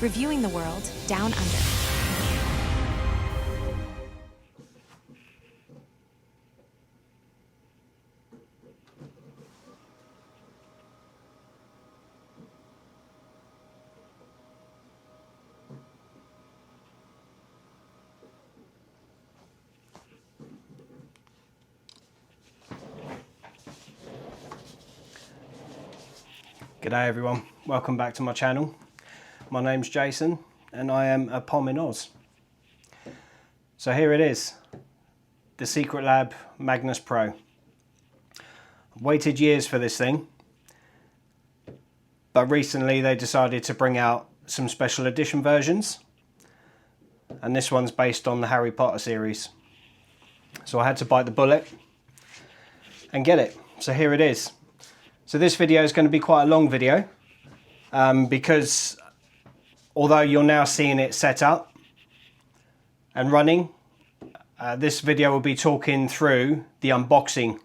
reviewing the world down under. G'day everyone, welcome back to my channel. My name's Jason and I am a POM in Oz. So here it is, the SECRETLAB Magnus Pro. I've waited years for this thing, but recently they decided to bring out some special edition versions, and this one's based on the Harry Potter series. So I had to bite the bullet and get it. So here it is. So this video is going to be quite a long video because although you're now seeing it set up and running, this video will be talking through the unboxing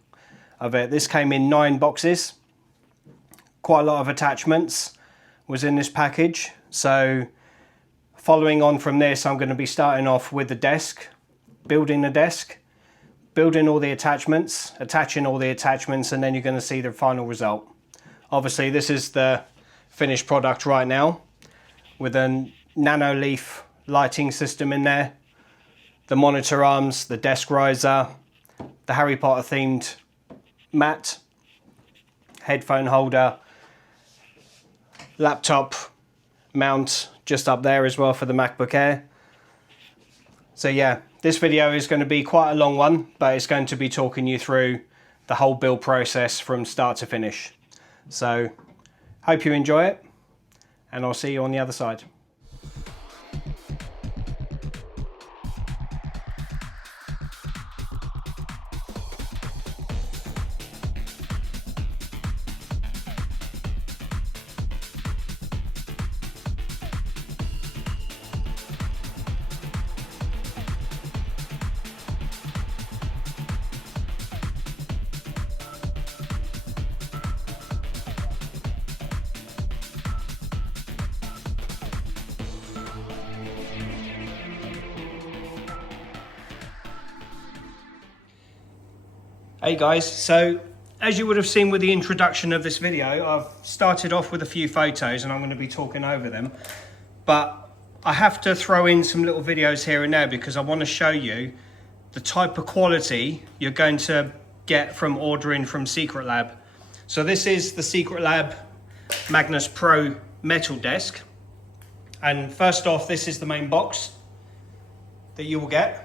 of it. This came in 9 boxes. Quite a lot of attachments was in this package. So following on from this, I'm going to be starting off with the desk, building the desk, building all the attachments, attaching all the attachments, and then you're going to see the final result. Obviously this is the finished product right now with a nano leaf lighting system in there, the monitor arms, the desk riser, the Harry Potter themed mat, headphone holder, laptop mount just up there as well for the MacBook Air. So yeah, this video is going to be quite a long one, but it's going to be talking you through the whole build process from start to finish. So hope you enjoy it, and I'll see you on the other side. Hey guys, so as you would have seen with the introduction of this video, I've started off with a few photos and I'm going to be talking over them, but I have to throw in some little videos here and there because I want to show you the type of quality you're going to get from ordering from SECRETLAB. So this is the SECRETLAB Magnus Pro metal desk, and first off, this is the main box that you will get.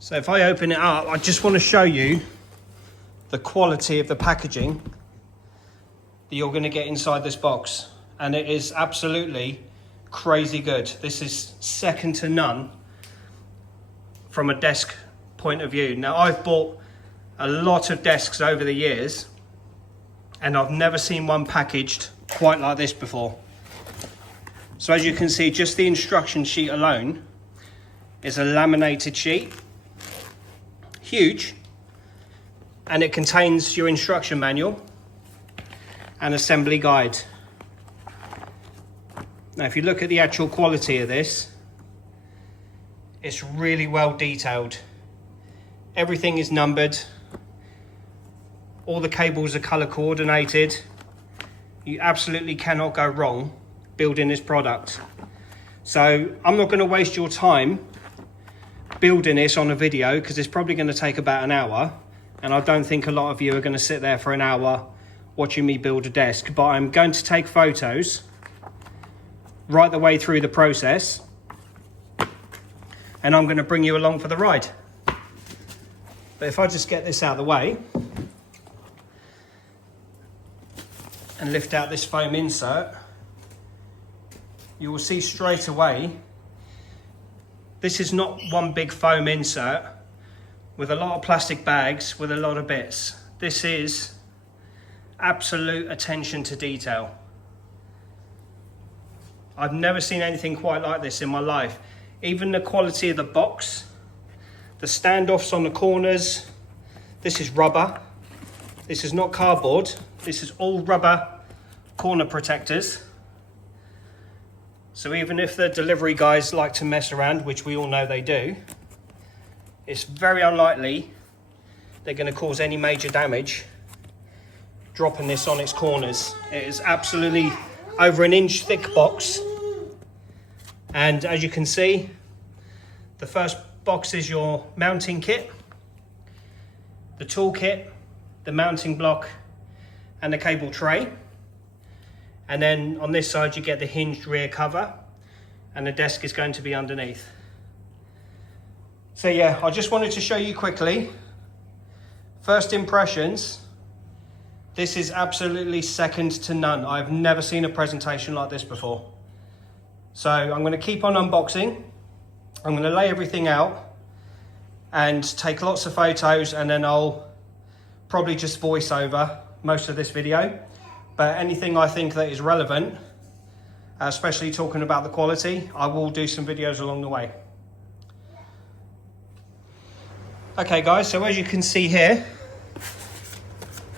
So if I open it up, I just want to show you the quality of the packaging that you're going to get inside this box. And it is absolutely crazy good. This is second to none from a desk point of view. Now, I've bought a lot of desks over the years, and I've never seen one packaged quite like this before. So as you can see, just the instruction sheet alone is a laminated sheet. Huge, and it contains your instruction manual and assembly guide. Now if you look at the actual quality of this, it's really well detailed. Everything is numbered, all the cables are color coordinated. You absolutely cannot go wrong building this product. So I'm not going to waste your time building this on a video because it's probably going to take about an hour, and I don't think a lot of you are going to sit there for an hour watching me build a desk, but I'm going to take photos right the way through the process and I'm going to bring you along for the ride. But if I just get this out of the way and lift out this foam insert, you will see straight away this is not one big foam insert with a lot of plastic bags with a lot of bits. This is absolute attention to detail. I've never seen anything quite like this in my life. Even the quality of the box, the standoffs on the corners, this is rubber. This is not cardboard. This is all rubber corner protectors. So even if the delivery guys like to mess around, which we all know they do, it's very unlikely they're going to cause any major damage dropping this on its corners. It is absolutely over an inch thick box, and as you can see, the first box is your mounting kit, the tool kit, the mounting block and the cable tray, and then on this side you get the hinged rear cover, and the desk is going to be underneath. So yeah, I just wanted to show you quickly first impressions. This is absolutely second to none. I've never seen a presentation like this before. So I'm going to keep on unboxing. I'm going to lay everything out and take lots of photos, and then I'll probably just voice over most of this video. But anything I think that is relevant, especially talking about the quality, I will do some videos along the way. Okay guys, so as you can see here,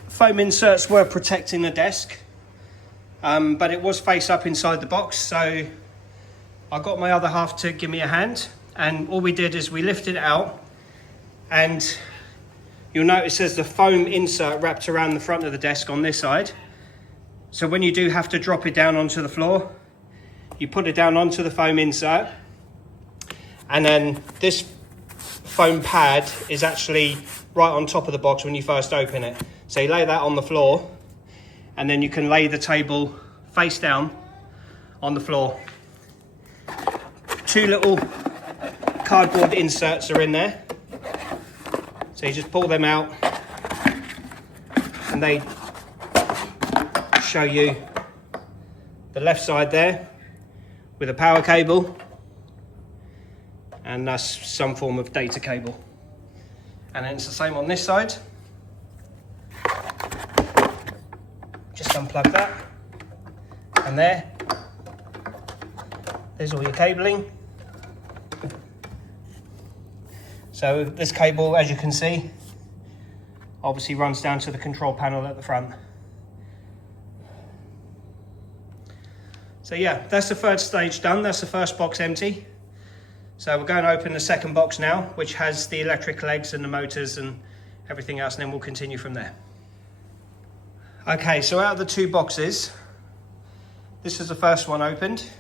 foam inserts were protecting the desk, but it was face up inside the box, so I got my other half to give me a hand, and all we did is we lifted it out, and you'll notice there's the foam insert wrapped around the front of the desk on this side. So when you do have to drop it down onto the floor, you put it down onto the foam insert, and then this foam pad is actually right on top of the box when you first open it. So you lay that on the floor, and then you can lay the table face down on the floor. Two little cardboard inserts are in there. So you just pull them out, and they show you the left side there with a power cable, and that's some form of data cable. And then it's the same on this side. Just unplug that, and there's all your cabling. So this cable, as you can see, obviously runs down to the control panel at the front. So yeah, that's the third stage done. That's the first box empty. So we're going to open the second box now, which has the electric legs and the motors and everything else, and then we'll continue from there. Okay, so out of the two boxes, this is the first one opened.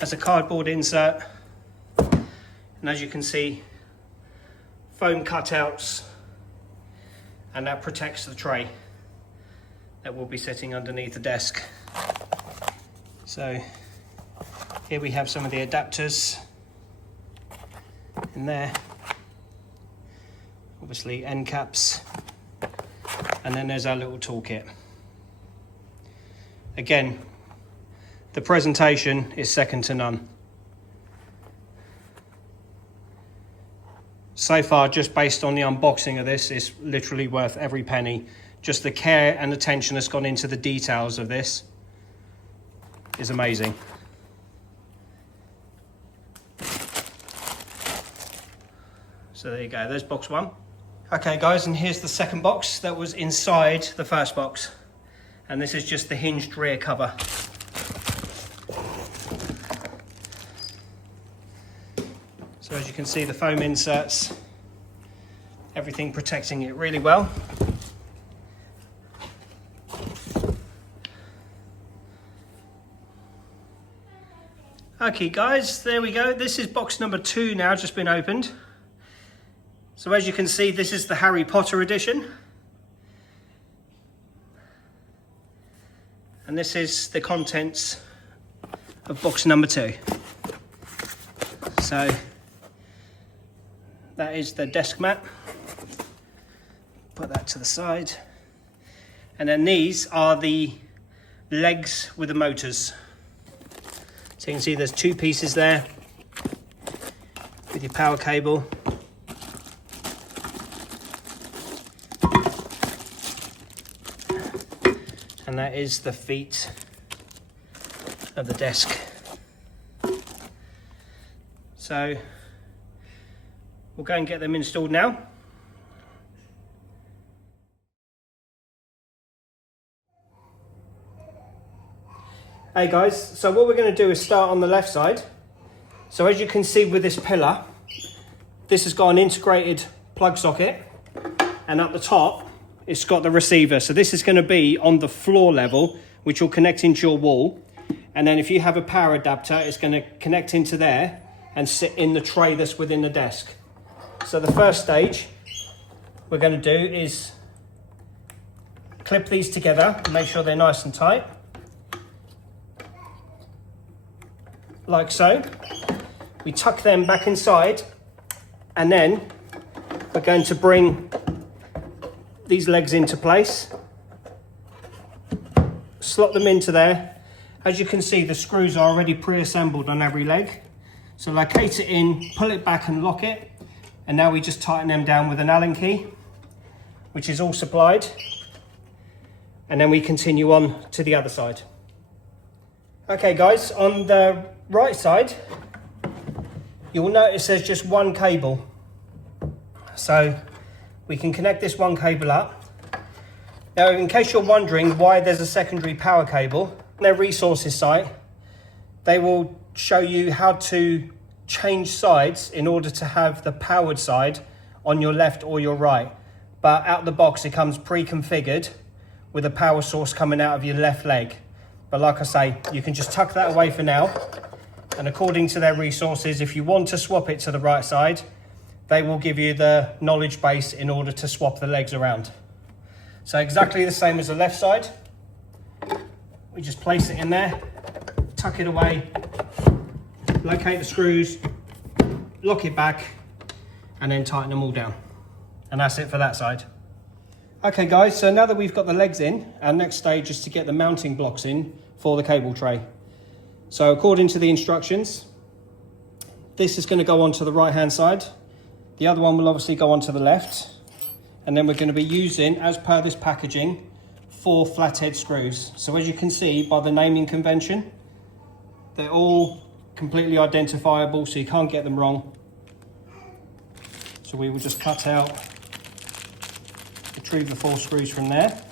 Has a cardboard insert, and as you can see, foam cutouts, and that protects the tray that will be sitting underneath the desk. So here we have some of the adapters in there, obviously end caps, and then there's our little toolkit. Again, the presentation is second to none. So far, just based on the unboxing of this, it's literally worth every penny. Just the care and attention that's gone into the details of this is amazing. So there you go, there's box one. Okay guys, and here's the second box that was inside the first box. And this is just the hinged rear cover. So as you can see, the foam inserts, everything protecting it really well. Okay guys, there we go. This is box number 2 now, just been opened. So as you can see, this is the Harry Potter edition. And this is the contents of box number 2. So that is the desk mat. Put that to the side. And then these are the legs with the motors. So you can see there's 2 pieces there with your power cable. And that is the feet of the desk. So we'll go and get them installed now. Hey guys, so what we're going to do is start on the left side. So as you can see with this pillar, this has got an integrated plug socket, and at the top it's got the receiver. So this is going to be on the floor level, which will connect into your wall, and then if you have a power adapter, it's going to connect into there and sit in the tray that's within the desk. So the first stage we're going to do is clip these together, make sure they're nice and tight, like so. We tuck them back inside, and then we're going to bring these legs into place, slot them into there. As you can see, the screws are already pre-assembled on every leg. So locate it in, pull it back and lock it, and now we just tighten them down with an Allen key, which is all supplied, and then we continue on to the other side. Okay guys, on the right side, you'll notice there's just one cable. So we can connect this one cable up. Now, in case you're wondering why there's a secondary power cable, on their resources site, they will show you how to change sides in order to have the powered side on your left or your right. But out the box, it comes pre-configured with a power source coming out of your left leg. But like I say, you can just tuck that away for now. And according to their resources, if you want to swap it to the right side, they will give you the knowledge base in order to swap the legs around. So exactly the same as the left side. We just place it in there, tuck it away, locate the screws, lock it back, and then tighten them all down. And that's it for that side. Okay guys, so now that we've got the legs in, our next stage is to get the mounting blocks in for the cable tray. So according to the instructions, this is going to go onto the right hand side. The other one will obviously go onto the left. And then we're going to be using, as per this packaging, 4 flathead screws. So as you can see by the naming convention, they're all completely identifiable, so you can't get them wrong. So we will just cut out, retrieve the 4 screws from there.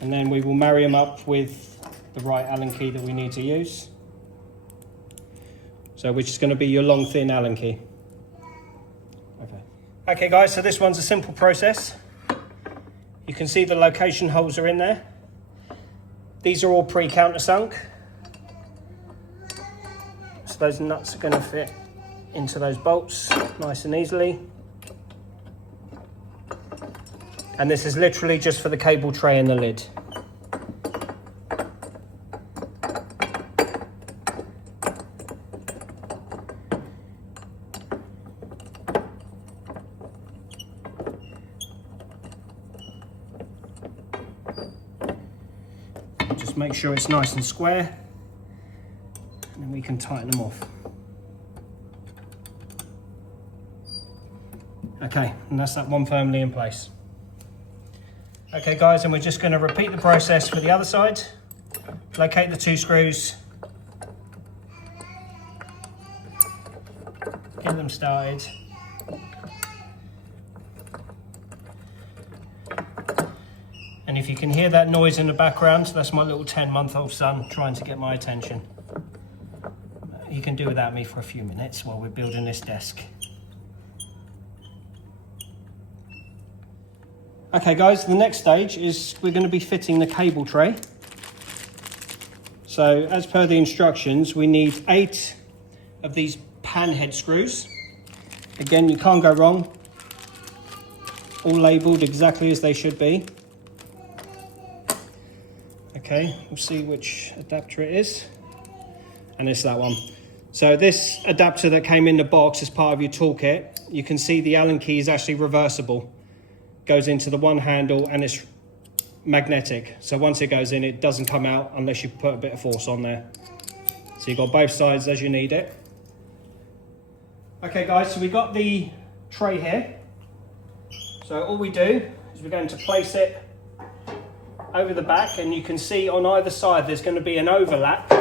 And then we will marry them up with the right Allen key that we need to use. So which is going to be your long thin Allen key. Okay guys, so this one's a simple process. You can see the location holes are in there. These are all pre-countersunk. So those nuts are going to fit into those bolts nice and easily. And this is literally just for the cable tray and the lid. Just make sure it's nice and square, and then we can tighten them off. Okay, and that's that one firmly in place. Okay guys, and we're just going to repeat the process for the other side. Locate the 2 screws, get them started. And if you can hear that noise in the background, that's my little 10-month-old son trying to get my attention. You can do without me for a few minutes while we're building this desk. Okay guys, the next stage is we're going to be fitting the cable tray. So as per the instructions, we need 8 of these pan head screws. Again, you can't go wrong. All labelled exactly as they should be. Okay, we'll see which adapter it is. And it's that one. So this adapter that came in the box as part of your toolkit, you can see the Allen key is actually reversible. Goes into the one handle and it's magnetic. So once it goes in, it doesn't come out unless you put a bit of force on there. So you've got both sides as you need it. Okay guys, so we got the tray here. So all we do is we're going to place it over the back, and you can see on either side there's going to be an overlap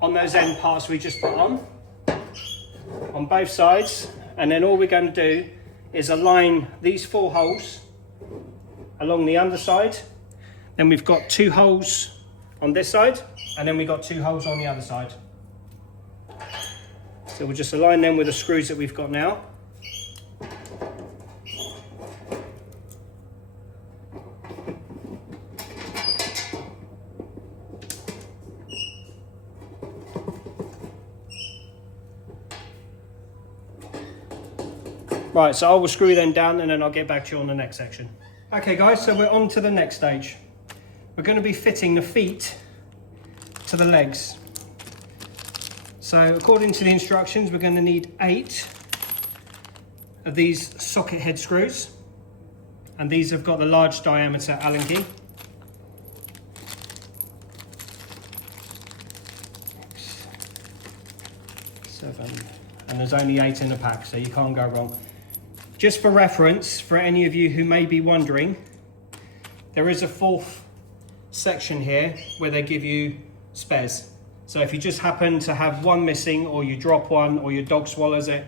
on those end parts we just put on both sides. And then all we're going to do is align these 4 holes along the underside. Then we've got 2 holes on this side, and then we've got 2 holes on the other side. So we'll just align them with the screws that we've got now. Right, so I will screw them down and then I'll get back to you on the next section. Okay guys, so we're on to the next stage. We're going to be fitting the feet to the legs. So according to the instructions, we're going to need 8 of these socket head screws. And these have got the large diameter Allen key. 7, and there's only 8 in the pack, so you can't go wrong. Just for reference, for any of you who may be wondering, there is a 4th section here where they give you spares. So if you just happen to have one missing, or you drop one, or your dog swallows it,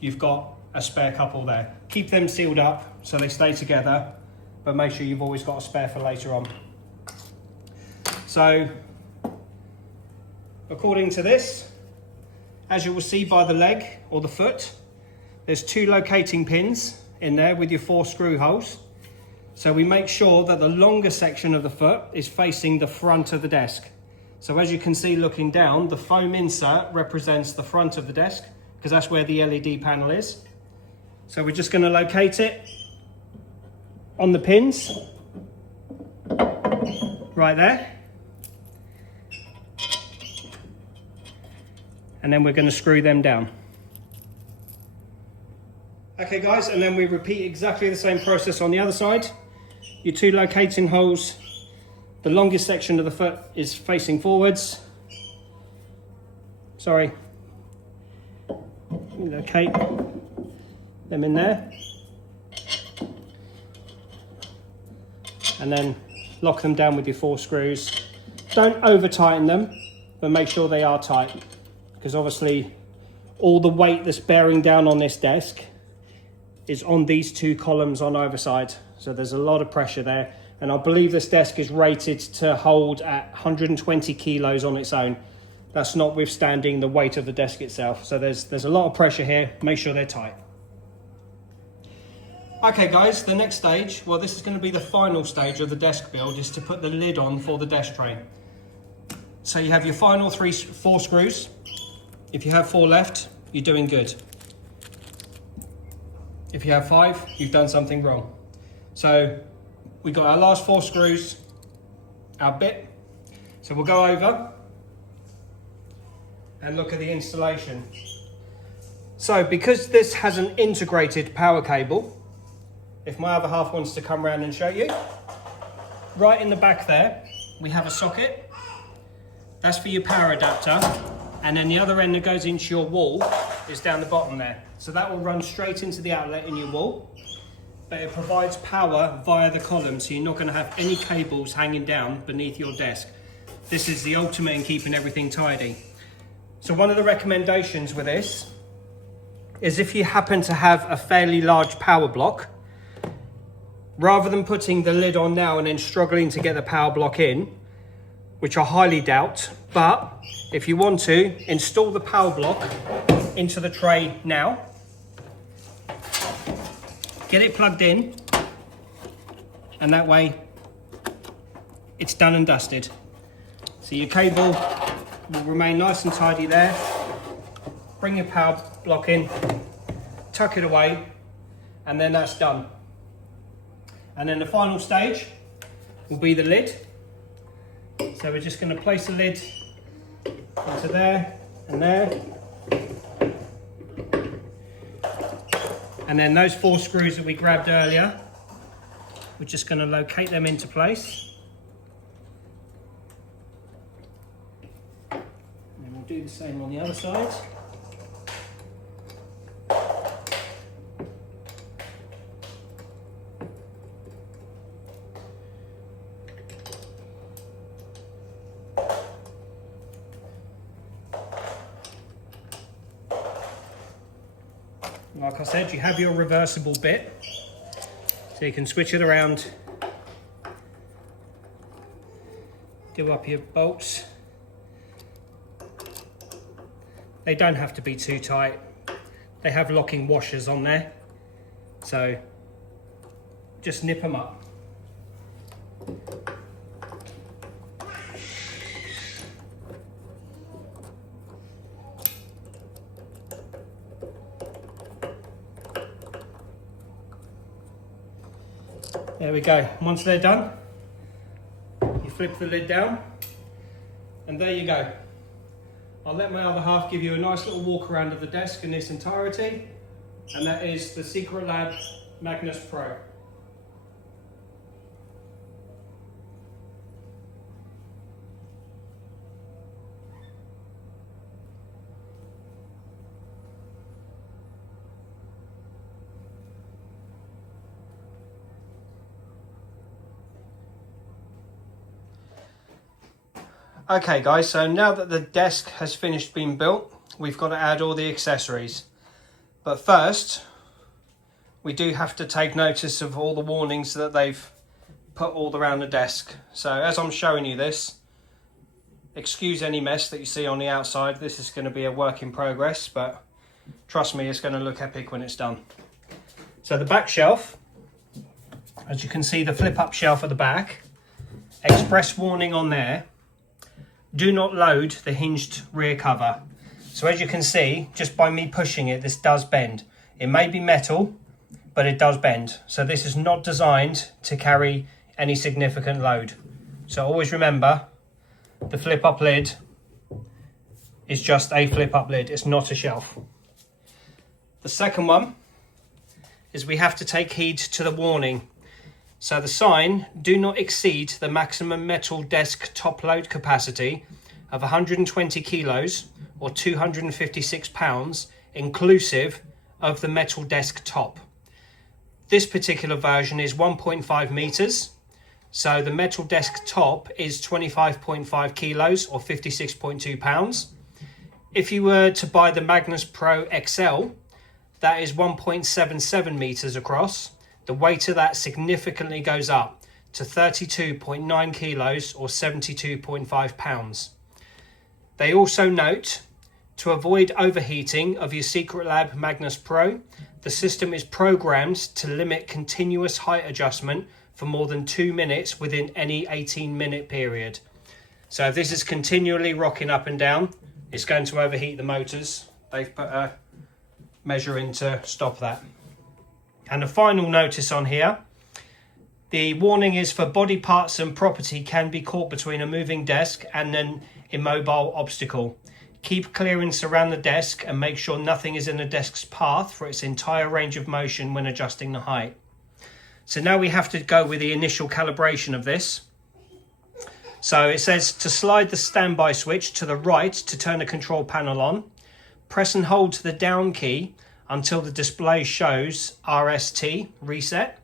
you've got a spare couple there. Keep them sealed up so they stay together, but make sure you've always got a spare for later on. So, according to this, as you will see by the leg or the foot, there's 2 locating pins in there with your 4 screw holes. So we make sure that the longer section of the foot is facing the front of the desk. So as you can see looking down, the foam insert represents the front of the desk because that's where the LED panel is. So we're just going to locate it on the pins right there. And then we're going to screw them down. Okay guys, and then we repeat exactly the same process on the other side. Your 2 locating holes, the longest section of the foot is facing forwards. Sorry. Locate them in there. And then lock them down with your 4 screws. Don't over tighten them, but make sure they are tight. Because obviously all the weight that's bearing down on this desk is on these 2 columns on either side. So there's a lot of pressure there. And I believe this desk is rated to hold at 120 kilos on its own. That's notwithstanding the weight of the desk itself. So there's a lot of pressure here. Make sure they're tight. Okay guys, the next stage, well this is going to be the final stage of the desk build, is to put the lid on for the desk tray. So you have your final 4 screws. If you have 4 left, you're doing good. If you have 5, you've done something wrong. So we got our last 4 screws, our bit. So we'll go over and look at the installation. So because this has an integrated power cable, if my other half wants to come around and show you, right in the back there, we have a socket. That's for your power adapter. And then the other end that goes into your wall is down the bottom there. So that will run straight into the outlet in your wall, but it provides power via the column, so you're not going to have any cables hanging down beneath your desk. This is the ultimate in keeping everything tidy. So one of the recommendations with this is if you happen to have a fairly large power block, rather than putting the lid on now and then struggling to get the power block in, which I highly doubt, but if you want to, install the power block into the tray now, get it plugged in, and that way it's done and dusted. So your cable will remain nice and tidy there. Bring your power block in, tuck it away, and then that's done. And then the final stage will be the lid. So we're just going to place the lid into there and there. And then those 4 screws that we grabbed earlier, we're just going to locate them into place. And we'll do the same on the other side. like I said, you have your reversible bit, so you can switch it around, do up your bolts. They don't have to be too tight. They have locking washers on there, so just nip them up. There we go. Once they're done, you flip the lid down, and there you go. I'll let my other half give you a nice little walk around of the desk in its entirety, and that is the SECRETLAB Magnus Pro. Okay guys, so now that the desk has finished being built, we've got to add all the accessories. But first, we do have to take notice of all the warnings that they've put all around the desk. So as I'm showing you this, excuse any mess that you see on the outside. This is going to be a work in progress, but trust me, it's going to look epic when it's done. So the back shelf, as you can see, the flip up shelf at the back, express warning on there. Do not load the hinged rear cover. So as you can see, just by me pushing it, this does bend. It may be metal, but it does bend. So this is not designed to carry any significant load. So always remember, the flip up lid is just a flip up lid. It's not a shelf. The second one is we have to take heed to the warning. So the sign, do not exceed the maximum metal desk top load capacity of 120 kilos or 256 pounds, inclusive of the metal desk top. This particular version is 1.5 meters. So the metal desk top is 25.5 kilos or 56.2 pounds. If you were to buy the Magnus Pro XL, that is 1.77 meters across. The weight of that significantly goes up to 32.9 kilos or 72.5 pounds. They also note, to avoid overheating of your SECRETLAB Magnus Pro, the system is programmed to limit continuous height adjustment for more than 2 minutes within any 18-minute period. So if this is continually rocking up and down, it's going to overheat the motors. They've put a measure in to stop that. And the final notice on here, the warning is for body parts and property can be caught between a moving desk and an immobile obstacle. Keep clearance around the desk and make sure nothing is in the desk's path for its entire range of motion when adjusting the height. So now we have to go with the initial calibration of this. So it says to slide the standby switch to the right to turn the control panel on. Press and hold the down key until the display shows RST, reset.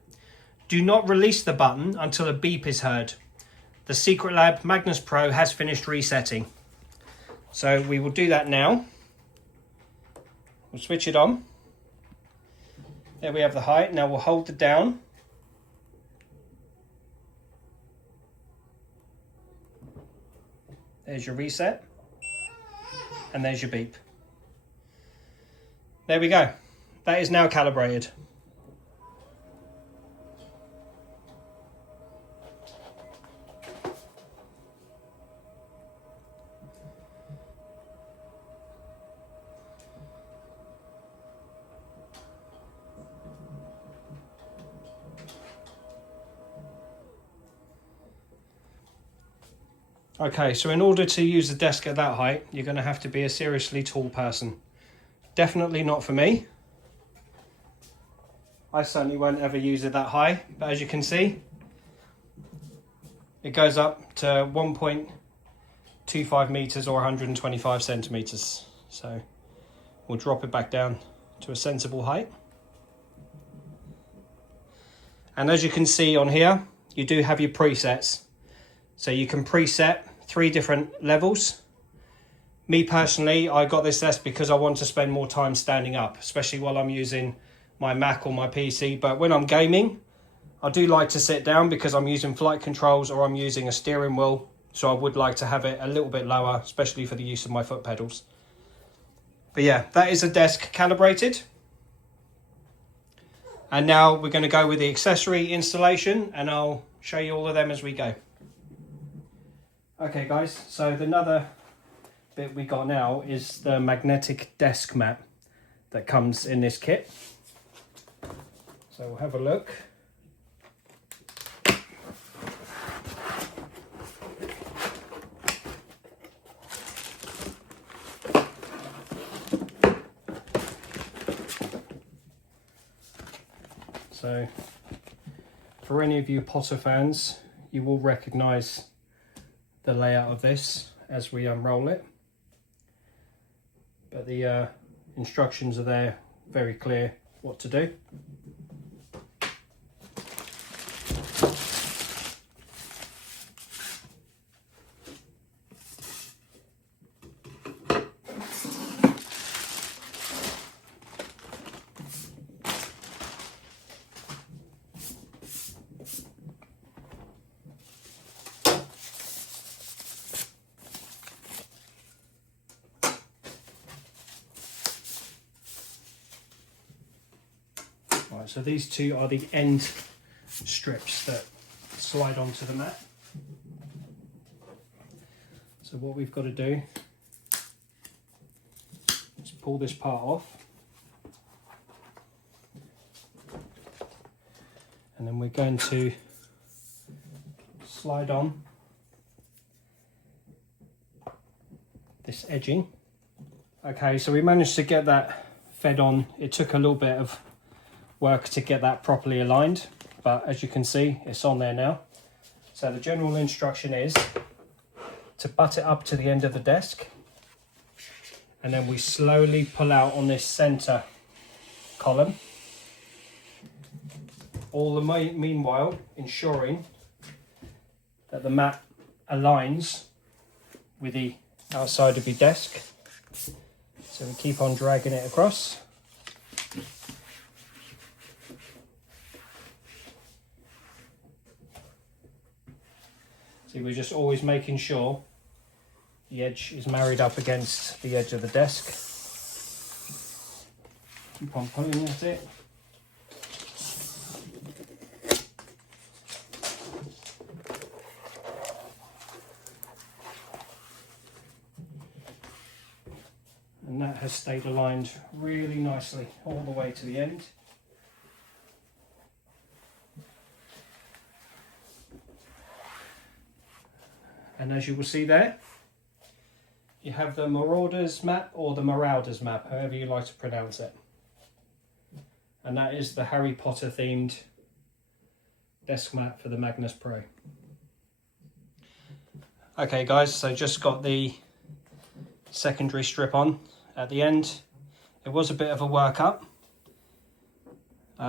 Do not release the button until a beep is heard. The SECRETLAB Magnus Pro has finished resetting. So we will do that now. We'll switch it on. There we have the height. Now we'll hold the down. There's your reset. And there's your beep. There we go. That is now calibrated. Okay, so in order to use the desk at that height, you're going to have to be a seriously tall person. Definitely not for me. I certainly won't ever use it that high, but as you can see, it goes up to 1.25 meters or 125 centimeters. So we'll drop it back down to a sensible height. And as you can see on here, you do have your presets. So you can preset 3 different levels: Me personally, I got this desk because I want to spend more time standing up, especially while I'm using my Mac or my PC. But when I'm gaming, I do like to sit down because I'm using flight controls or I'm using a steering wheel. So I would like to have it a little bit lower, especially for the use of my foot pedals. But yeah, that is a desk calibrated. And now we're going to go with the accessory installation, and I'll show you all of them as we go. Okay guys, so another bit we got now is the magnetic desk mat that comes in this kit. So we'll have a look. So for any of you Potter fans, you will recognise the layout of this as we unroll it. But the instructions are there, very clear what to do. Right, so these two are the end strips that slide onto the mat. So what we've got to do is pull this part off, and then we're going to slide on this edging. Okay, so we managed to get that fed on. It took a little bit of work to get that properly aligned, but as you can see, it's on there now. So the general instruction is to butt it up to the end of the desk, and then we slowly pull out on this center column, all the meanwhile ensuring that the mat aligns with the outside of your desk. So we keep on dragging it across. See, we're just always making sure the edge is married up against the edge of the desk. Keep on pulling at it. And that has stayed aligned really nicely all the way to the end. And as you will see there, you have the Marauder's map, or the Marauder's map, however you like to pronounce it. And that is the Harry Potter themed desk mat for the Magnus Pro. Okay guys, so just got the secondary strip on at the end. It was a bit of a workup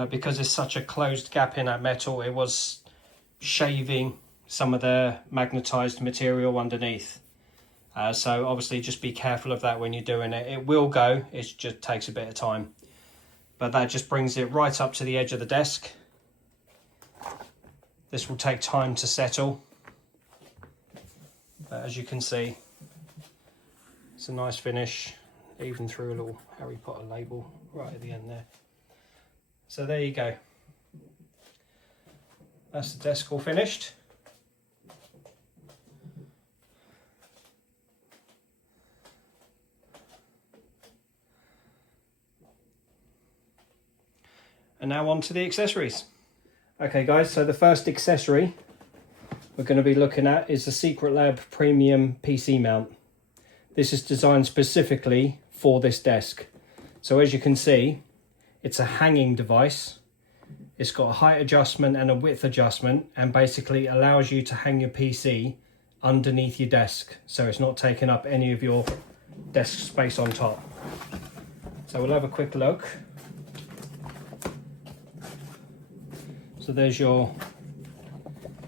because there's such a closed gap in that metal. It was shaving some of the magnetized material underneath. So obviously just be careful of that when you're doing it. It will go, it just takes a bit of time. But that just brings it right up to the edge of the desk. This will take time to settle. But as you can see, it's a nice finish, even through a little Harry Potter label right at the end there. So there you go. That's the desk all finished. And now on to the accessories. Okay guys, so the first accessory we're going to be looking at is the SECRETLAB Premium PC mount. This is designed specifically for this desk. So as you can see, it's a hanging device. It's got a height adjustment and a width adjustment, and basically allows you to hang your PC underneath your desk, so it's not taking up any of your desk space on top. So we'll have a quick look. So there's your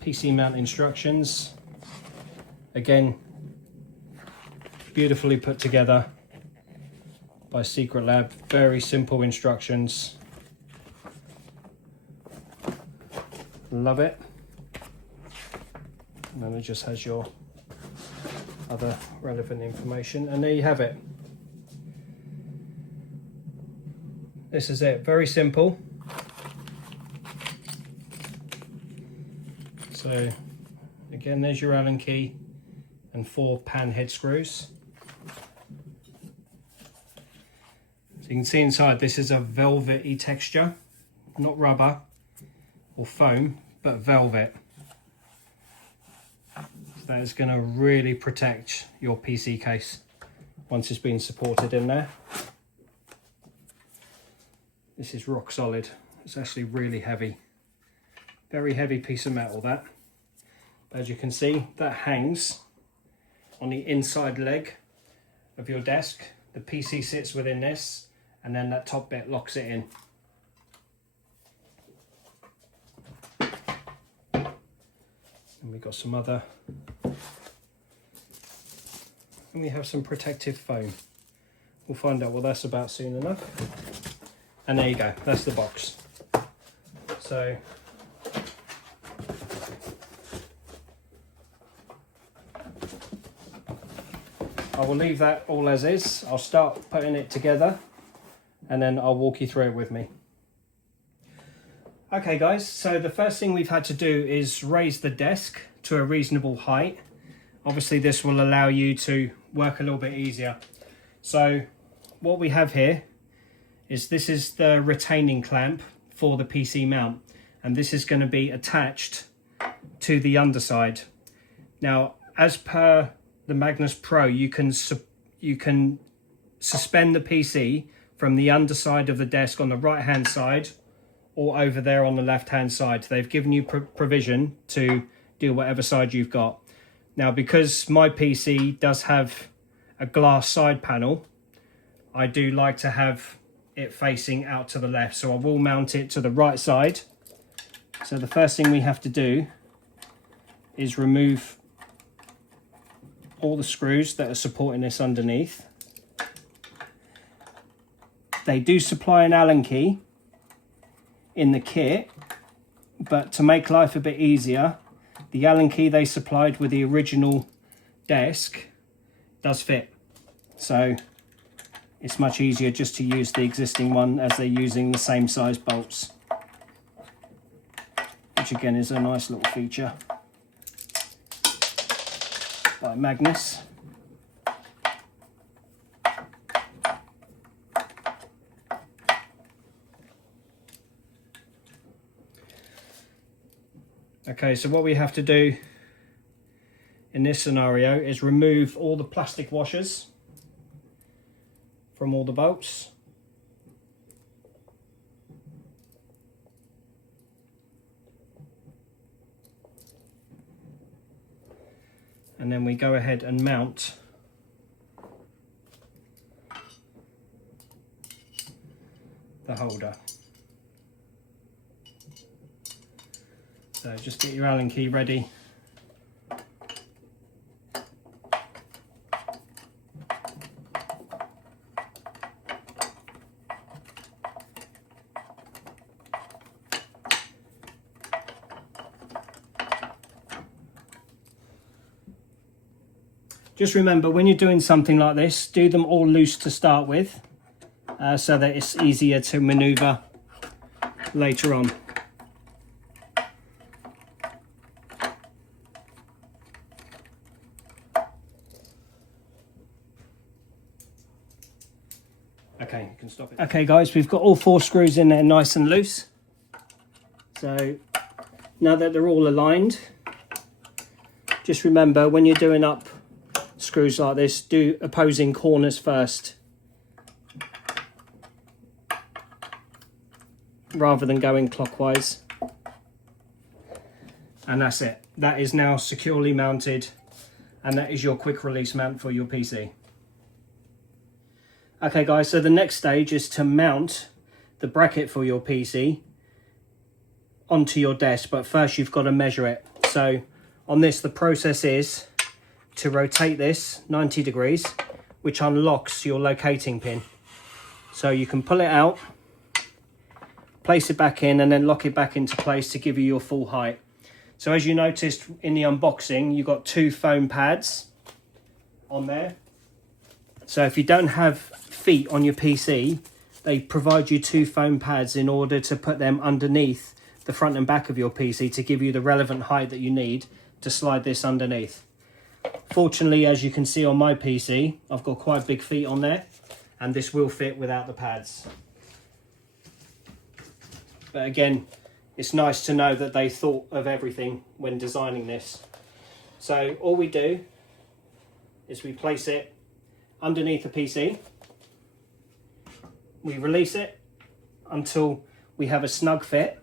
PC mount instructions. Again, beautifully put together by SECRETLAB. Very simple instructions. Love it. And then it just has your other relevant information, and there you have it. This is it, very simple. So again, there's your Allen key and 4 pan head screws. So you can see inside, this is a velvety texture, not rubber or foam, but velvet. So that is going to really protect your PC case once it's been supported in there. This is rock solid. It's actually really heavy. Very heavy piece of metal, that. But as you can see, that hangs on the inside leg of your desk. The PC sits within this, and then that top bit locks it in. And we've got some other, and we have some protective foam. We'll find out what that's about soon enough. And there you go, that's the box. So I will leave that all as is. I'll start putting it together and then I'll walk you through it with me. Okay guys, so the first thing we've had to do is raise the desk to a reasonable height. Obviously this will allow you to work a little bit easier. So what we have here is this is the retaining clamp for the PC mount, and this is going to be attached to the underside. Now, as per the Magnus Pro, you can suspend the PC from the underside of the desk on the right hand side or over there on the left hand side. They've given you provision to do whatever side you've got. Now, because my PC does have a glass side panel, I do like to have it facing out to the left, so I will mount it to the right side. So the first thing we have to do is remove all the screws that are supporting this underneath. They do supply an Allen key in the kit, but to make life a bit easier, the Allen key they supplied with the original desk does fit. So it's much easier just to use the existing one, as they're using the same size bolts, which again is a nice little feature by Magnus. Okay, so what we have to do in this scenario is remove all the plastic washers from all the bolts. And then we go ahead and mount the holder. So just get your Allen key ready. Just remember, when you're doing something like this, do them all loose to start with, so that it's easier to maneuver later on. Okay, you can stop it. Okay guys, we've got all 4 screws in there nice and loose. So now that they're all aligned, just remember, when you're doing up screws like this, do opposing corners first, rather than going clockwise. And that's it. That is now securely mounted, and that is your quick release mount for your PC. Okay guys, so the next stage is to mount the bracket for your PC onto your desk, but first you've got to measure it. So on this, the process is to rotate this 90 degrees which unlocks your locating pin. So you can pull it out, place it back in, and then lock it back into place to give you your full height. So as you noticed in the unboxing, you've got 2 foam pads on there. So if you don't have feet on your PC, they provide you 2 foam pads in order to put them underneath the front and back of your PC to give you the relevant height that you need to slide this underneath. Fortunately, as you can see on my PC, I've got quite big feet on there, and this will fit without the pads. But again, it's nice to know that they thought of everything when designing this. So all we do is we place it underneath the PC. We release it until we have a snug fit.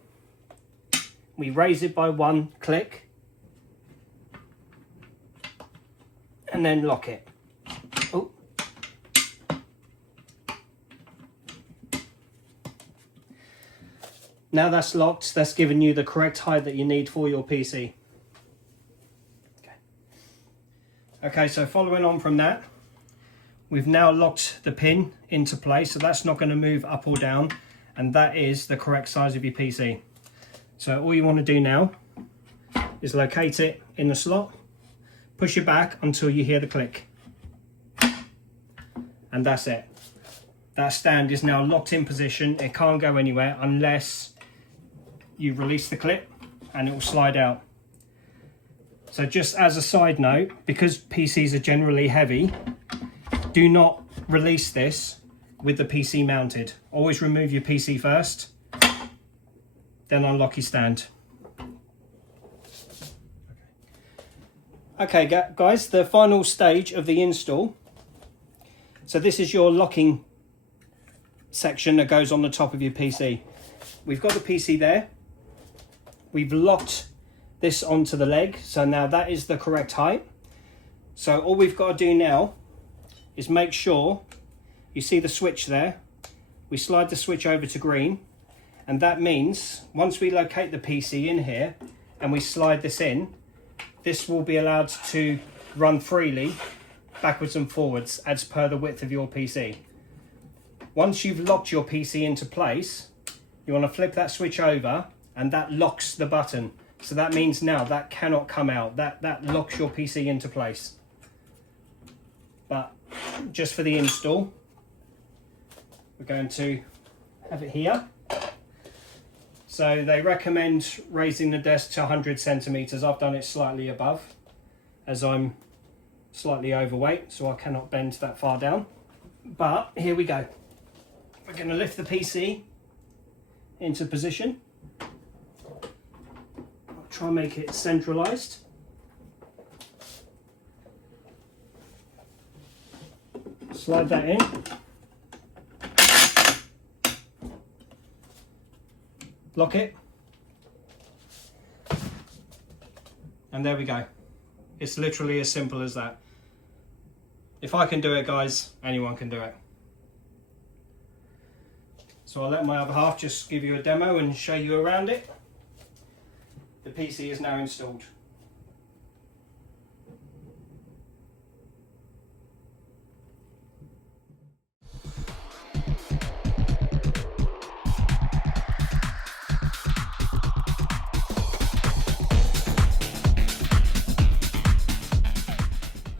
We raise it by 1 click and then lock it. Oh. Now that's locked, that's given you the correct height that you need for your PC. Okay, so following on from that, we've now locked the pin into place, so that's not going to move up or down, and that is the correct size of your PC. So all you want to do now is locate it in the slot, push it back until you hear the click, and that's it. That stand is now locked in position. It can't go anywhere unless you release the clip, and it will slide out. So just as a side note, because PCs are generally heavy, do not release this with the PC mounted. Always remove your PC first, then unlock your stand. Okay guys, the final stage of the install. So this is your locking section that goes on the top of your PC. We've got the PC there. We've locked this onto the leg, so now that is the correct height. So all we've got to do now is make sure you see the switch there. We slide the switch over to green, and that means once we locate the PC in here and we slide this in, this will be allowed to run freely backwards and forwards as per the width of your PC. Once you've locked your PC into place, you want to flip that switch over, and that locks the button. So that means now that cannot come out. That locks your PC into place. But just for the install, we're going to have it here. So they recommend raising the desk to 100 centimeters. I've done it slightly above, as I'm slightly overweight, so I cannot bend that far down. But here we go. We're going to lift the PC into position. I'll try and make it centralized. Slide that in. Lock it. And there we go. It's literally as simple as that. If I can do it, guys, anyone can do it. So I'll let my other half just give you a demo and show you around it. The PC is now installed.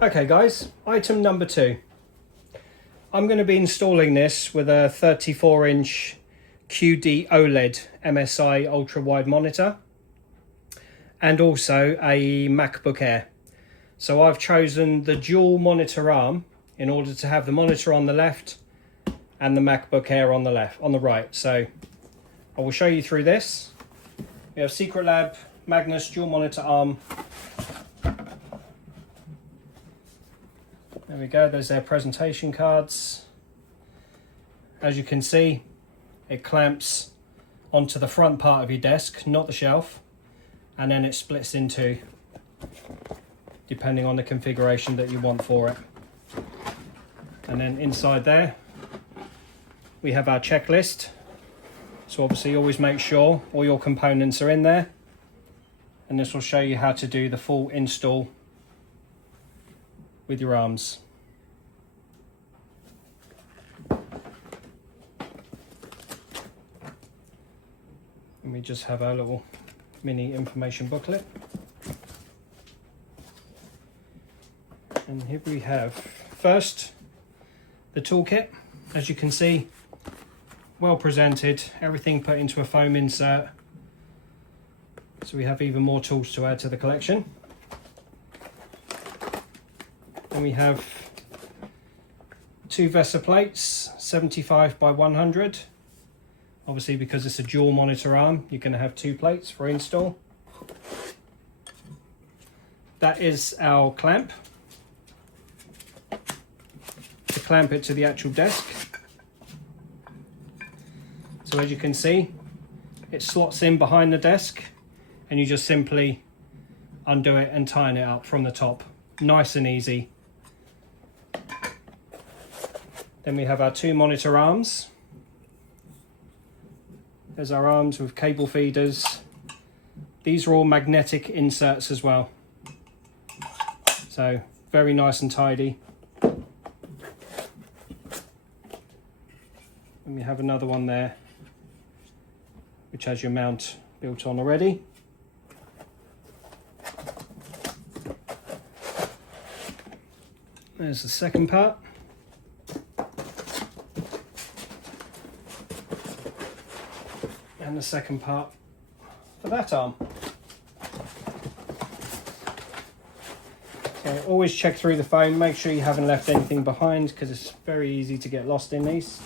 Okay guys, item number 2. I'm going to be installing this with a 34-inch QD OLED MSI ultra-wide monitor and also a MacBook Air. So I've chosen the dual monitor arm in order to have the monitor on the left and the MacBook Air on the right. So I will show you through this. We have SECRETLAB Magnus dual monitor arm. There we go, there's their presentation cards. As you can see, it clamps onto the front part of your desk, not the shelf, and then it splits into, depending on the configuration that you want for it. And then inside there, we have our checklist. So obviously always make sure all your components are in there. And this will show you how to do the full install with your arms. And we just have our little mini information booklet. And here we have first the toolkit. As you can see, well presented, everything put into a foam insert. So we have even more tools to add to the collection. Then we have 2 VESA plates, 75 by 100. Obviously, because it's a dual monitor arm, you're going to have 2 plates for install. That is our clamp, to clamp it to the actual desk. So as you can see, it slots in behind the desk, and you just simply undo it and tighten it up from the top. Nice and easy. Then we have our 2 monitor arms. There's our arms with cable feeders. These are all magnetic inserts as well. So very nice and tidy. And we have another one there, which has your mount built on already. There's the second part. And the second part for that arm. So always check through the foam, make sure you haven't left anything behind, because it's very easy to get lost in these.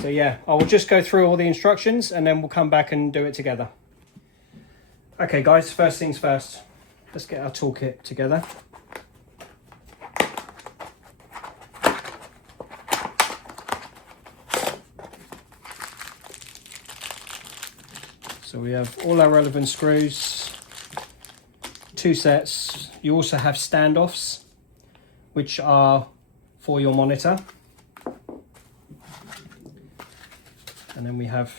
So yeah, I will just go through all the instructions and then we'll come back and do it together. Okay guys, first things first, let's get our toolkit together. So we have all our relevant screws, 2 sets. You also have standoffs, which are for your monitor. And then we have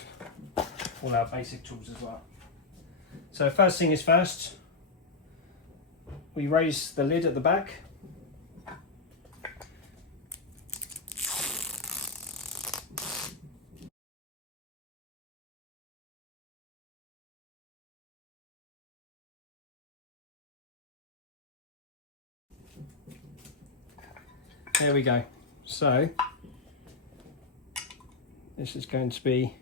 all our basic tools as well. So first thing is first, we raise the lid at the back. There we go. So this is going to be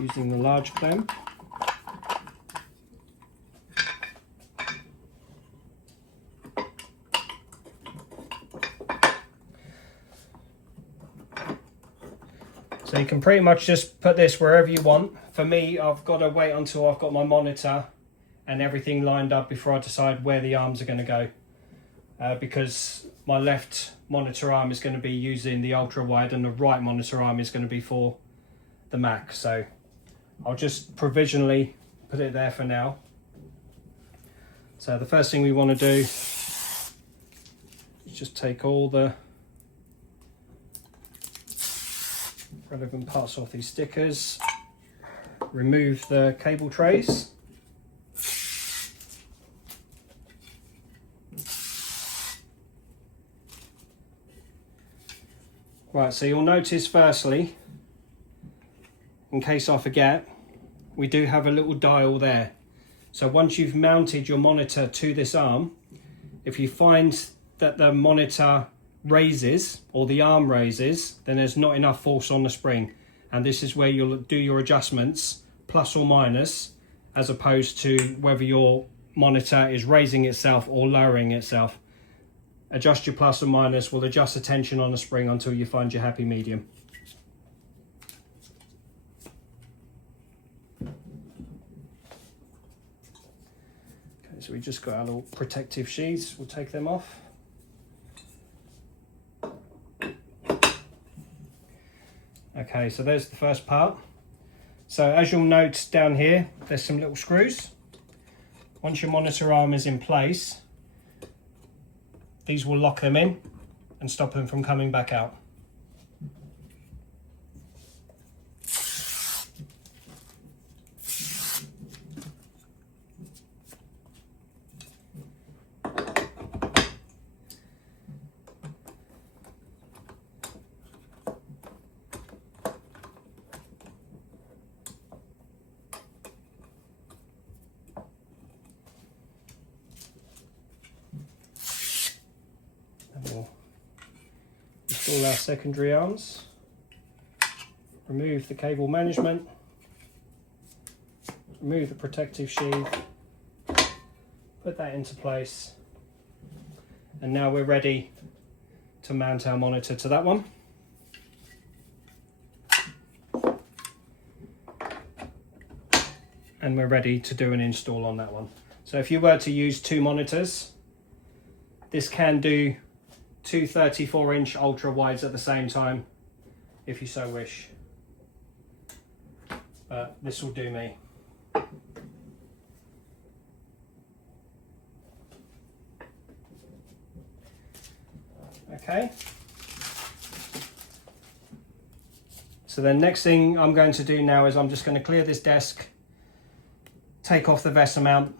using the large clamp. So you can pretty much just put this wherever you want. For me, I've got to wait until I've got my monitor and everything lined up before I decide where the arms are going to go. Because my left monitor arm is going to be using the ultra wide and the right monitor arm is going to be for the Mac. So I'll just provisionally put it there for now. So the first thing we want to do is just take all the relevant parts off these stickers, remove the cable trays. Right, so you'll notice firstly, in case I forget, we do have a little dial there. So once you've mounted your monitor to this arm, if you find that the monitor raises or the arm raises, then there's not enough force on the spring. And this is where you'll do your adjustments, plus or minus, as opposed to whether your monitor is raising itself or lowering itself. Adjust your plus or minus, will adjust the tension on the spring until you find your happy medium. Okay, so we just got our little protective sheaths, we'll take them off. Okay, so there's the first part. So as you'll note down here, there's some little screws. Once your monitor arm is in place, these will lock them in and stop them from coming back out. install our secondary arms, remove the cable management, remove the protective sheath, put that into place, and now we're ready to mount our monitor to that one. And we're ready to do an install on that one. So if you were to use two monitors, this can do two 34-inch ultra wides at the same time if you so wish, but this will do me. Okay, so then next thing I'm going to do now is I'm just going to clear this desk, take off the VESA mount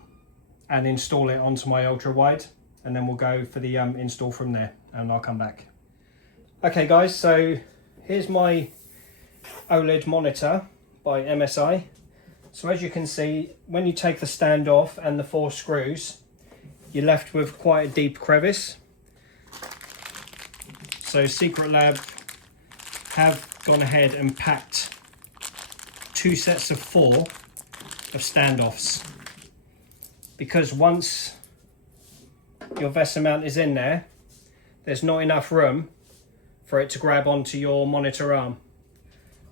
and install it onto my ultra wide, and then we'll go for the install from there, and I'll come back. Okay guys, so here's my OLED monitor by MSI. So as you can see, when you take the stand off and the 4 screws, you're left with quite a deep crevice. So SECRETLAB have gone ahead and packed 2 sets of 4 of standoffs, because once your VESA mount is in there, there's not enough room for it to grab onto your monitor arm.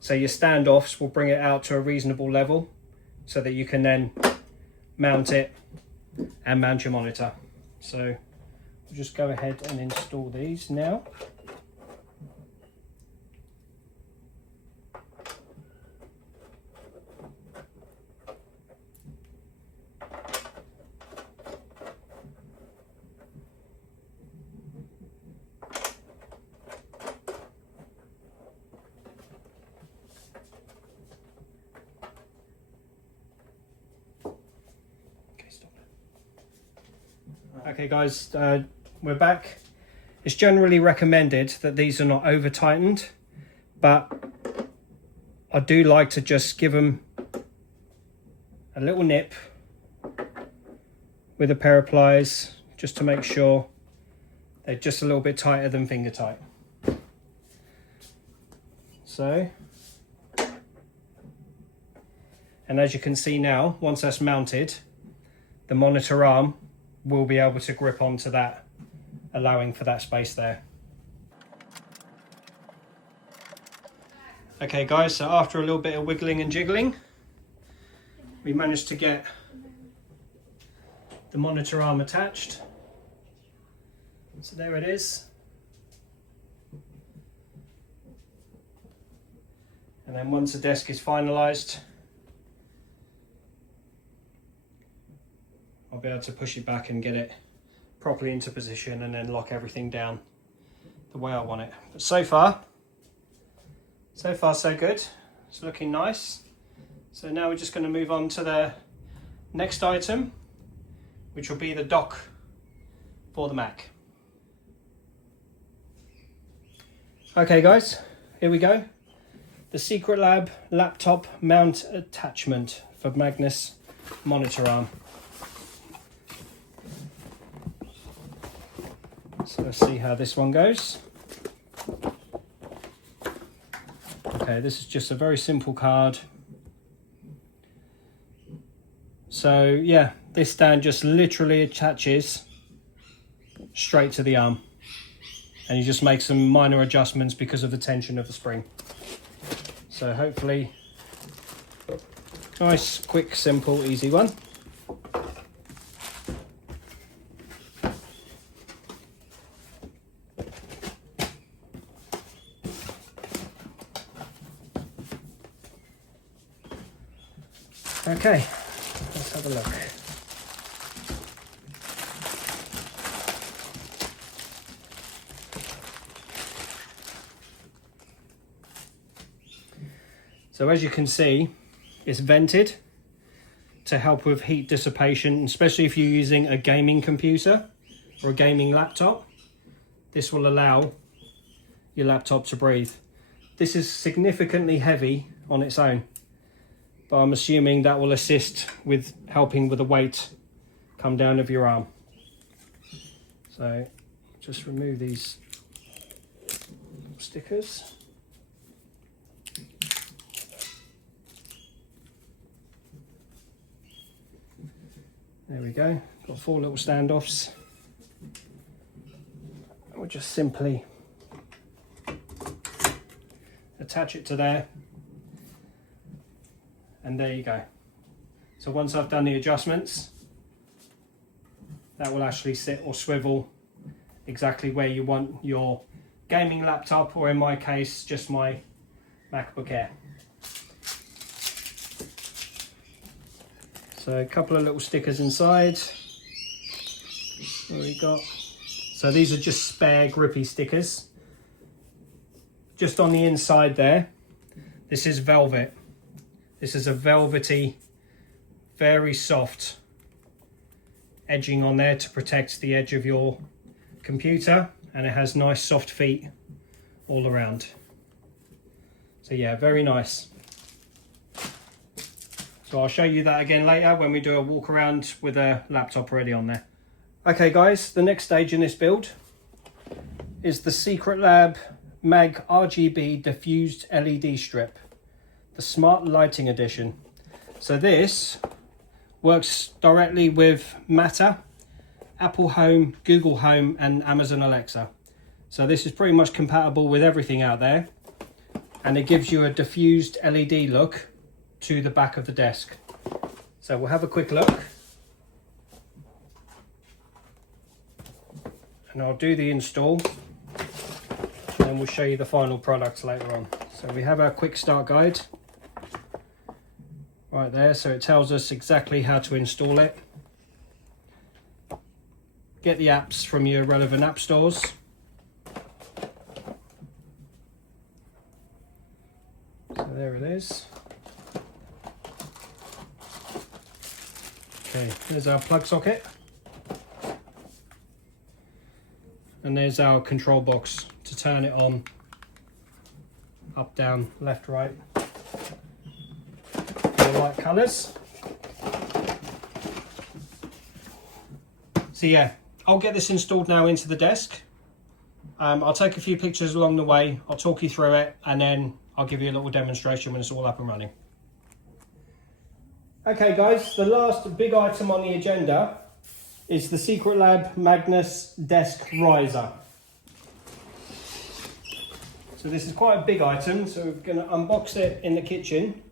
So your standoffs will bring it out to a reasonable level so that you can then mount it and mount your monitor. So we'll just go ahead and install these now. Okay guys, we're back. It's generally recommended that these are not over tightened, but I do like to just give them a little nip with a pair of pliers just to make sure they're just a little bit tighter than finger tight. So, and as you can see now, once that's mounted, the monitor arm will be able to grip onto that, allowing for that space there. Okay guys, so after a little bit of wiggling and jiggling, we managed to get the monitor arm attached. So there it is. And then once the desk is finalized, I'll be able to push it back and get it properly into position and then lock everything down the way I want it. But so far so good. It's looking nice. So now we're just going to move on to the next item, which will be the dock for the Mac. Okay guys, here we go. The SECRETLAB laptop mount attachment for Magnus monitor arm. So let's see how this one goes. Okay, this is just a very simple card. So yeah, this stand just literally attaches straight to the arm, and you just make some minor adjustments because of the tension of the spring. So hopefully, nice, quick, simple, easy one. Okay, let's have a look. So as you can see, it's vented to help with heat dissipation, especially if you're using a gaming computer or a gaming laptop. This will allow your laptop to breathe. This is significantly heavy on its own, but I'm assuming that will assist with helping with the weight come down of your arm. So just remove these stickers. There we go, got 4 little standoffs. We'll just simply attach it to there, and there you go. So once I've done the adjustments, that will actually sit or swivel exactly where you want your gaming laptop, or in my case just my MacBook Air. So a couple of little stickers inside. What we got? So these are just spare grippy stickers. Just on the inside there, this is velvet. This is a velvety, very soft edging on there to protect the edge of your computer, and it has nice soft feet all around. So yeah, very nice. So I'll show you that again later when we do a walk around with a laptop already on there. Okay guys, the next stage in this build is the SECRETLAB Mag RGB diffused LED strip, the Smart Lighting Edition. So this works directly with Matter, Apple Home, Google Home and Amazon Alexa. So this is pretty much compatible with everything out there, and it gives you a diffused LED look to the back of the desk. So we'll have a quick look, and I'll do the install, and then we'll show you the final product later on. So we have our quick start guide right there, so it tells us exactly how to install it. Get the apps from your relevant app stores. So there it is. Okay, there's our plug socket. And there's our control box to turn it on, up, down, left, right. The light colours. So yeah, I'll get this installed now into the desk. I'll take a few pictures along the way, I'll talk you through it, and then I'll give you a little demonstration when it's all up and running. Okay guys, the last big item on the agenda is the SECRETLAB Magnus Desk Riser. So this is quite a big item, so we're going to unbox it in the kitchen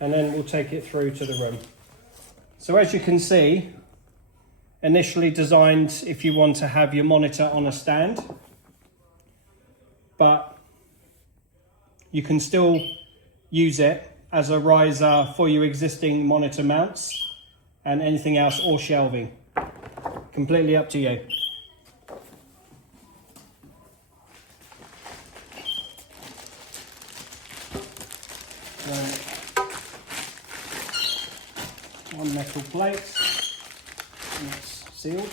and then we'll take it through to the room. So as you can see, initially designed if you want to have your monitor on a stand, but you can still use it as a riser for your existing monitor mounts and anything else, or shelving. Completely up to you. One metal plate, and it's sealed.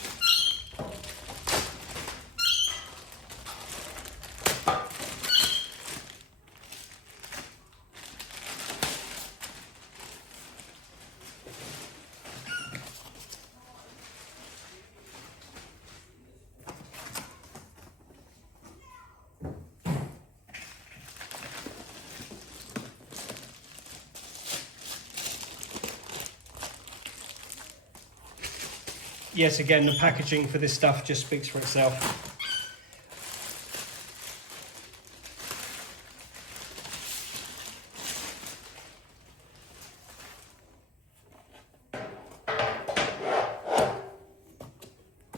Yes, again, the packaging for this stuff just speaks for itself.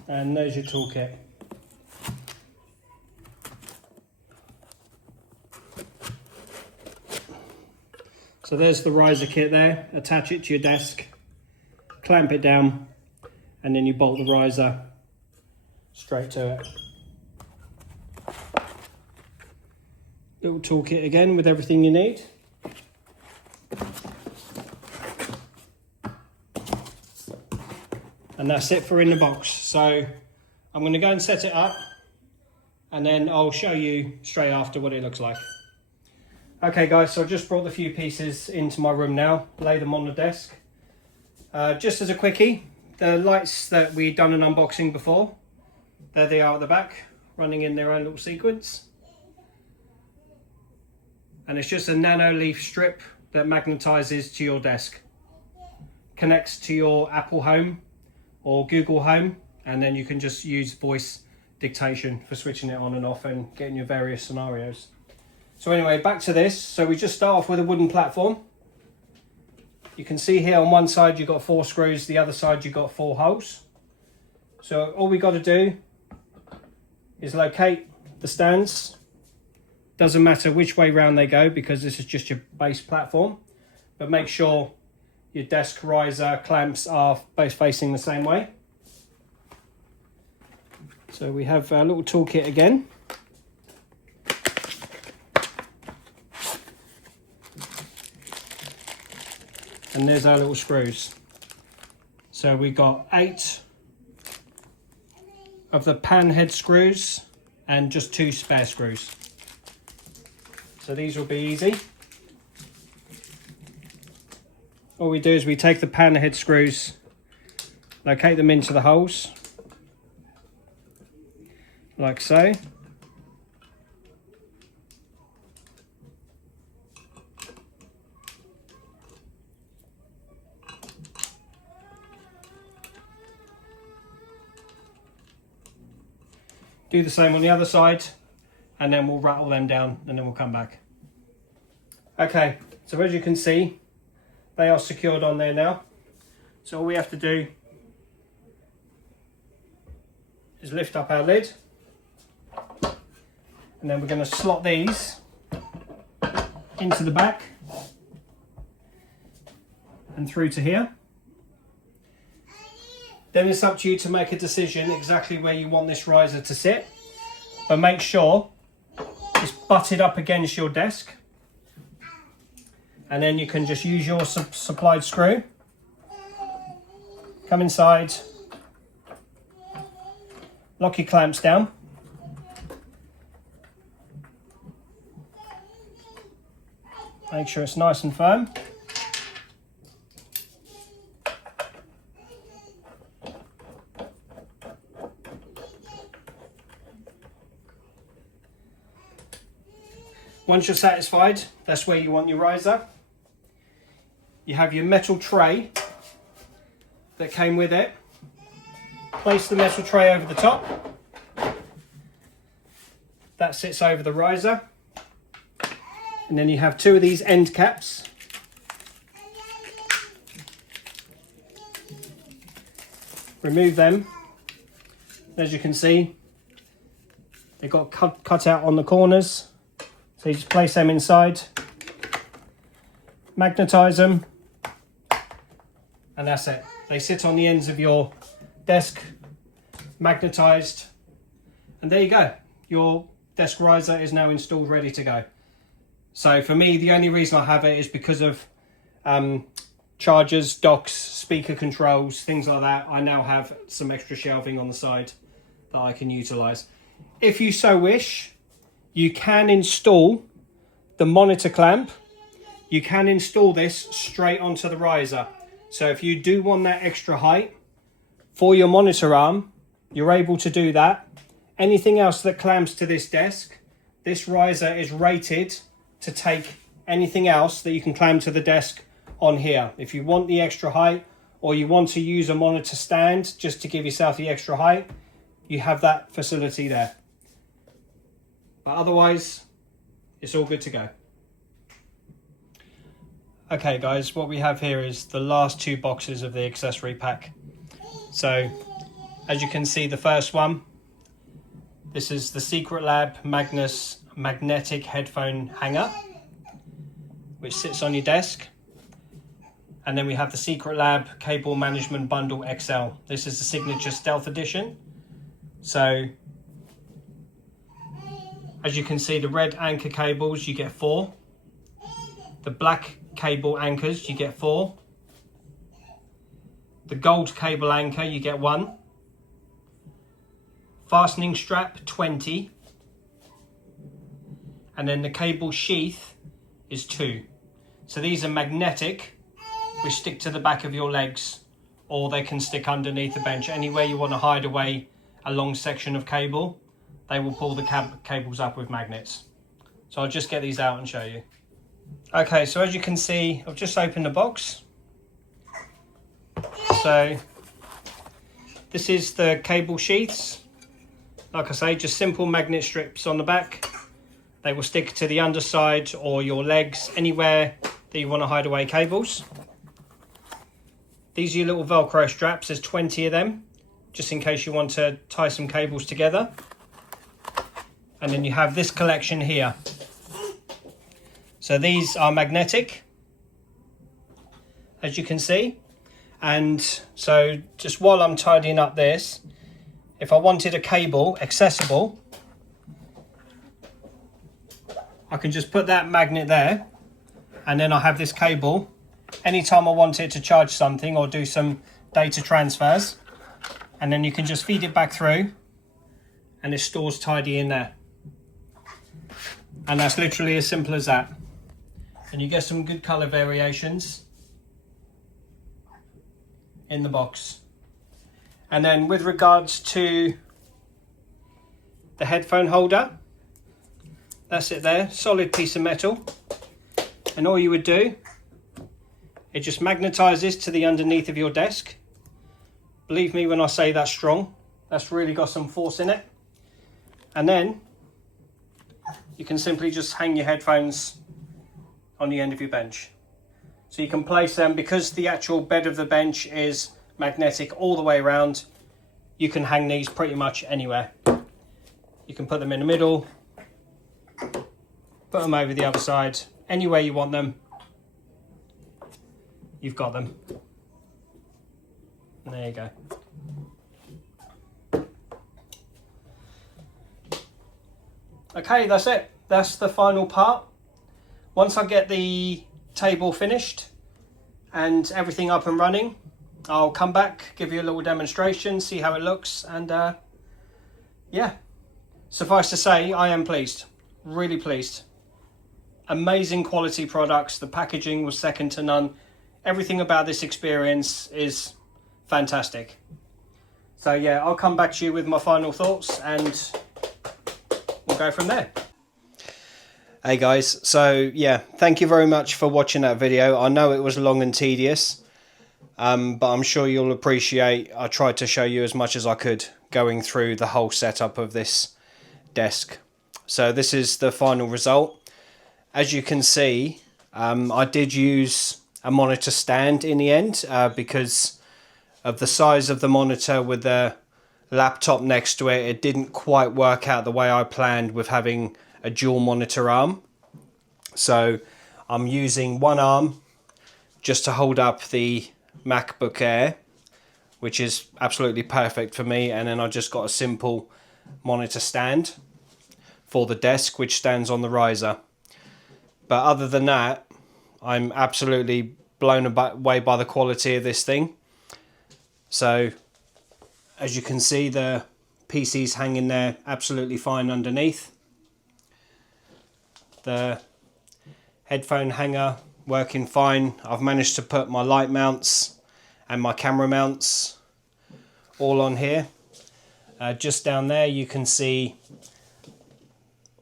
And there's your toolkit. So there's the riser kit there. Attach it to your desk, clamp it down, and then you bolt the riser straight to it. Little toolkit again with everything you need. And that's it for in the box. So I'm going to go and set it up, and then I'll show you straight after what it looks like. Okay guys, so I just brought the few pieces into my room now, lay them on the desk. Just as a quickie, the lights that we've done an unboxing before, there they are at the back, running in their own little sequence. and it's just a nano leaf strip that magnetizes to your desk, connects to your Apple Home or Google Home, and then you can just use voice dictation for switching it on and off and getting your various scenarios. So anyway, back to this. So we just start off with a wooden platform. You can see here on one side you've got 4 screws, the other side you've got 4 holes. So all we got to do is locate the stands. Doesn't matter which way round they go because this is just your base platform, but make sure your desk riser clamps are both facing the same way. So we have our little toolkit again. And there's our little screws. So we've got 8 of the pan head screws and just 2 spare screws. So these will be easy. All we do is we take the pan head screws, locate them into the holes, like so. Do the same on the other side, and then we'll rattle them down and then we'll come back. Okay, so as you can see, they are secured on there now. So all we have to do is lift up our lid, and then we're going to slot these into the back and through to here. Then it's up to you to make a decision exactly where you want this riser to sit, but make sure it's butted up against your desk, and then you can just use your supplied screw, come inside, lock your clamps down, make sure it's nice and firm. Once you're satisfied, that's where you want your riser. You have your metal tray that came with it. Place the metal tray over the top. That sits over the riser. And then you have 2 of these end caps. Remove them. As you can see, they've got cut out on the corners. So you just place them inside, magnetize them, and that's it. They sit on the ends of your desk, magnetized, and there you go. Your desk riser is now installed, ready to go. So for me, the only reason I have it is because of chargers, docks, speaker controls, things like that. I now have some extra shelving on the side that I can utilize. If you so wish, you can install the monitor clamp. You can install this straight onto the riser. So if you do want that extra height for your monitor arm, you're able to do that. Anything else that clamps to this desk, this riser is rated to take anything else that you can clamp to the desk on here. If you want the extra height, or you want to use a monitor stand just to give yourself the extra height, you have that facility there. But otherwise, it's all good to go. Okay guys, what we have here is the last 2 boxes of the accessory pack. So, as you can see, the first one, this is the SECRETLAB Magnus magnetic headphone hanger, which sits on your desk. And then we have the SECRETLAB Cable Management Bundle XL. This is the Signature Stealth Edition. So, as you can see, the red anchor cables, you get 4. The black cable anchors, you get 4. The gold cable anchor, you get 1. Fastening strap, 20. And then the cable sheath is 2. So these are magnetic, which stick to the back of your legs, or they can stick underneath the bench. Anywhere you want to hide away a long section of cable, they will pull the cables up with magnets. So I'll just get these out and show you. Okay, so as you can see, I've just opened the box. So this is the cable sheaths. Like I say, just simple magnet strips on the back. They will stick to the underside or your legs, anywhere that you want to hide away cables. These are your little Velcro straps. There's 20 of them, just in case you want to tie some cables together. And then you have this collection here. So these are magnetic, as you can see. And so just while I'm tidying up this, if I wanted a cable accessible, I can just put that magnet there, and then I have this cable. Anytime I want it to charge something or do some data transfers, and then you can just feed it back through and it stores tidy in there. And that's literally as simple as that. And you get some good color variations in the box. And then with regards to the headphone holder, that's it there, solid piece of metal. And all you would do, it just magnetizes to the underneath of your desk. Believe me when I say that's strong, that's really got some force in it. And then you can simply just hang your headphones on the end of your bench. So you can place them, because the actual bed of the bench is magnetic all the way around, you can hang these pretty much anywhere. You can put them in the middle, put them over the other side, anywhere you want them, you've got them. And there you go. Okay, that's it. That's the final part. Once I get the table finished and everything up and running, I'll come back, give you a little demonstration, see how it looks, and yeah, suffice to say, I am pleased, really pleased. Amazing quality products, the packaging was second to none. Everything about this experience is fantastic. So yeah, I'll come back to you with my final thoughts and we'll go from there. Hey guys, so yeah, thank you very much for watching that video. I know it was long and tedious, but I'm sure you'll appreciate I tried to show you as much as I could going through the whole setup of this desk. So this is the final result. As you can see, I did use a monitor stand in the end because of the size of the monitor with the laptop next to it. It didn't quite work out the way I planned with having a dual monitor arm. So I'm using one arm just to hold up the MacBook Air, which is absolutely perfect for me, and then I just got a simple monitor stand for the desk which stands on the riser. But other than that, I'm absolutely blown away by the quality of this thing. So as you can see, the PC's hanging there absolutely fine underneath. The headphone hanger working fine. I've managed to put my light mounts and my camera mounts all on here. Just down there you can see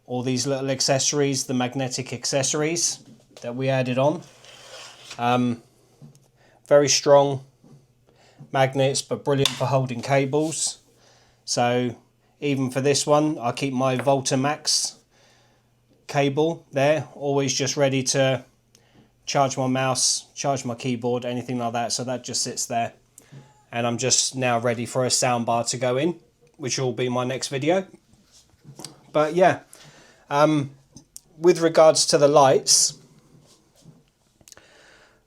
all these little accessories, the magnetic accessories that we added on. Very strong magnets, but brilliant for holding cables. So even for this one, I keep my Voltamax cable there, always just ready to charge my mouse, charge my keyboard, anything like that. So that just sits there, and I'm just now ready for a soundbar to go in, which will be my next video. But yeah, with regards to the lights,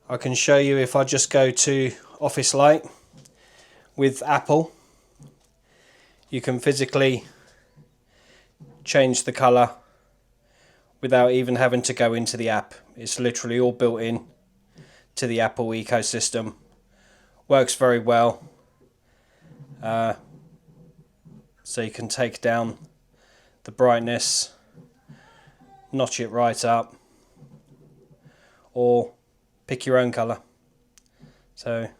I can show you if I just go to Office Light with Apple, you can physically change the color without even having to go into the app. It's literally all built in to the Apple ecosystem. Works very well. So you can take down the brightness, notch it right up, or pick your own color. So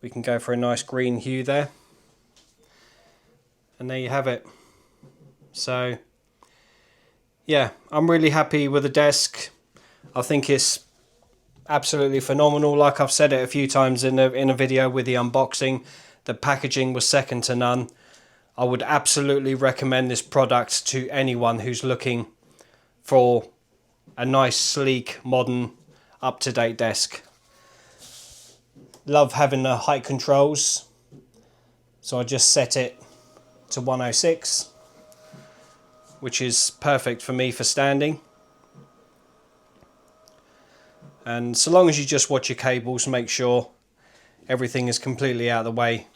we can go for a nice green hue there, and there you have it. So yeah, I'm really happy with the desk. I think it's absolutely phenomenal. Like I've said it a few times in a video with the unboxing, the packaging was second to none. I would absolutely recommend this product to anyone who's looking for a nice, sleek, modern, up-to-date desk. Love having the height controls, so I just set it to 106, which is perfect for me for standing. And so long as you just watch your cables, make sure everything is completely out of the way,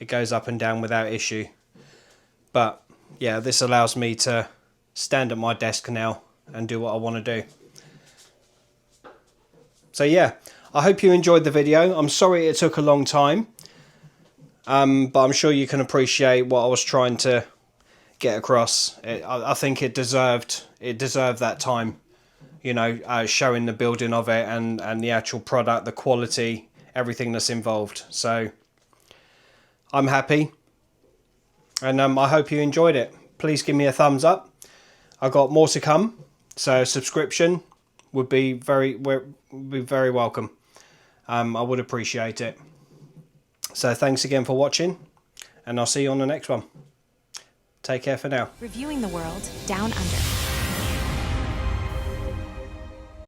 it goes up and down without issue. But yeah, this allows me to stand at my desk now and do what I want to do. So yeah, I hope you enjoyed the video. I'm sorry it took a long time, but I'm sure you can appreciate what I was trying to get across. I think it deserved that time, you know, showing the building of it and the actual product, the quality, everything that's involved. So I'm happy, and I hope you enjoyed it. Please give me a thumbs up. I've got more to come, so subscription would be very welcome. I would appreciate it. So thanks again for watching, and I'll see you on the next one. Take care for now. Reviewing the world down under.